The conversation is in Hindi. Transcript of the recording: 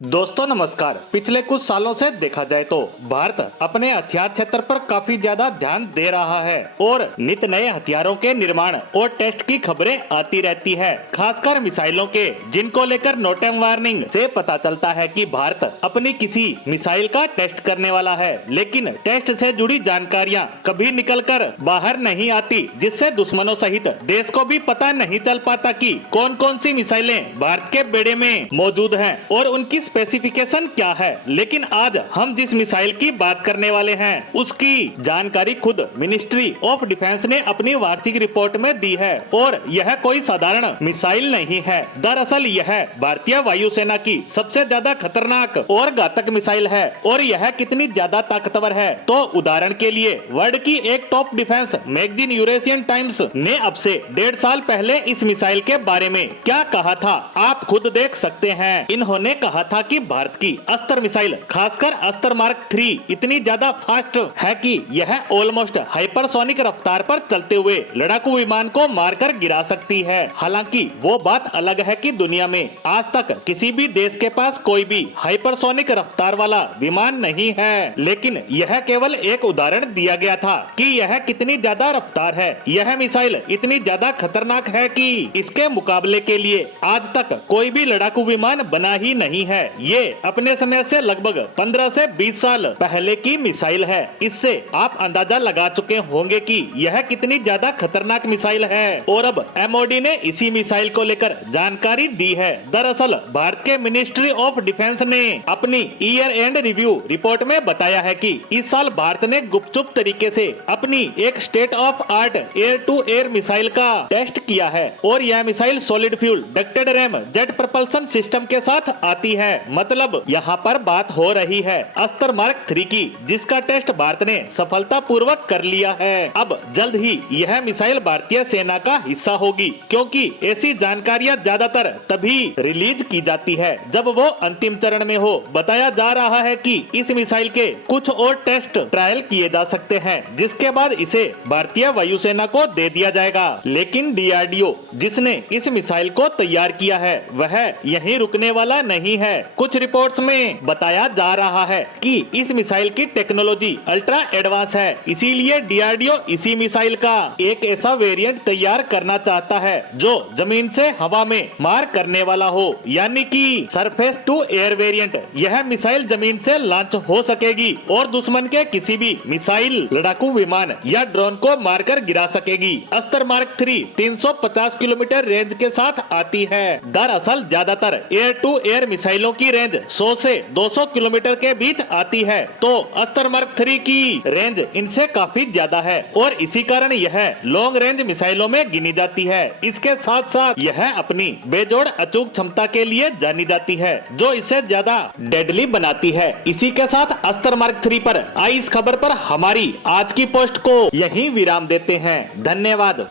दोस्तों नमस्कार। पिछले कुछ सालों से देखा जाए तो भारत अपने हथियार क्षेत्र पर काफी ज्यादा ध्यान दे रहा है और नित नए हथियारों के निर्माण और टेस्ट की खबरें आती रहती है, खासकर मिसाइलों के, जिनको लेकर नो टाइम वार्निंग से पता चलता है कि भारत अपनी किसी मिसाइल का टेस्ट करने वाला है। लेकिन टेस्ट से जुड़ी जानकारियां कभी निकलकर बाहर नहीं आती, जिससे दुश्मनों सहित देश को भी पता नहीं चल पाता कि कौन कौन सी मिसाइलें भारत के बेड़े में मौजूद हैं और उनकी स्पेसिफिकेशन क्या है। लेकिन आज हम जिस मिसाइल की बात करने वाले हैं उसकी जानकारी खुद मिनिस्ट्री ऑफ डिफेंस ने अपनी वार्षिक रिपोर्ट में दी है और यह कोई साधारण मिसाइल नहीं है। दरअसल यह भारतीय वायुसेना की सबसे ज्यादा खतरनाक और घातक मिसाइल है। और यह कितनी ज्यादा ताकतवर है तो उदाहरण के लिए वर्ल्ड की एक top defence magazine Eurasian times ने अब से 1.5 साल पहले इस मिसाइल के बारे में क्या कहा था, आप खुद देख सकते हैं। इन्होंने कहा था कि भारत की अस्त्र मिसाइल, खासकर अस्त्र मार्क 3 इतनी ज्यादा फास्ट है कि यह ऑलमोस्ट हाइपरसोनिक रफ्तार पर चलते हुए लड़ाकू विमान को मारकर गिरा सकती है। हालांकि वो बात अलग है कि दुनिया में आज तक किसी भी देश के पास कोई भी हाइपरसोनिक रफ्तार वाला विमान नहीं है। लेकिन यह केवल एक उदाहरण दिया गया था कि यह कितनी ज्यादा रफ्तार है। यह मिसाइल इतनी ज्यादा खतरनाक है कि इसके मुकाबले के लिए आज तक कोई भी लड़ाकू विमान बना ही नहीं है। ये अपने समय से लगभग 15 से 20 साल पहले की मिसाइल है। इससे आप अंदाजा लगा चुके होंगे कि यह कितनी ज्यादा खतरनाक मिसाइल है। और अब एमओडी ने इसी मिसाइल को लेकर जानकारी दी है। दरअसल भारत के मिनिस्ट्री ऑफ डिफेंस ने अपनी ईयर एंड रिव्यू रिपोर्ट में बताया है कि इस साल भारत ने गुपचुप तरीके से अपनी एक state of art air to air missile का टेस्ट किया है और यह missile solid fuel ducted ramjet propulsion system के साथ आती है। मतलब यहाँ पर बात हो रही है अस्त्र मार्क 3 की, जिसका टेस्ट भारत ने सफलतापूर्वक कर लिया है। अब जल्द ही यह मिसाइल भारतीय सेना का हिस्सा होगी, क्योंकि ऐसी जानकारियां ज्यादातर तभी रिलीज की जाती है जब वो अंतिम चरण में हो। बताया जा रहा है कि इस मिसाइल के कुछ और टेस्ट ट्रायल किए जा सकते हैं, जिसके बाद इसे भारतीय वायुसेना को दे दिया जाएगा। लेकिन डीआरडीओ जिसने इस मिसाइल को तैयार किया है वह यहीं रुकने वाला नहीं है। कुछ रिपोर्ट्स में बताया जा रहा है कि इस मिसाइल की टेक्नोलॉजी अल्ट्रा एडवांस है, इसीलिए डीआरडीओ इसी मिसाइल का एक ऐसा वेरिएंट तैयार करना चाहता है जो जमीन से हवा में मार करने वाला हो, यानी कि सरफेस टू एयर वेरिएंट। यह मिसाइल जमीन से लॉन्च हो सकेगी और दुश्मन के किसी भी मिसाइल, लड़ाकू विमान या ड्रोन को मारकर गिरा सकेगी। अस्त्र मार्क 3 350 किलोमीटर रेंज के साथ आती है। दरअसल ज्यादातर एयर टू एयर मिसाइलों की रेंज 100 से 200 किलोमीटर के बीच आती है, तो अस्त्र मार्क 3 की रेंज इनसे काफी ज्यादा है और इसी कारण यह लॉन्ग रेंज मिसाइलों में गिनी जाती है। इसके साथ साथ यह अपनी बेजोड़ अचूक क्षमता के लिए जानी जाती है, जो इसे ज्यादा डेडली बनाती है। इसी के साथ अस्त्र मार्क 3 पर आई इस खबर पर हमारी आज की पोस्ट को यही विराम देते हैं। धन्यवाद।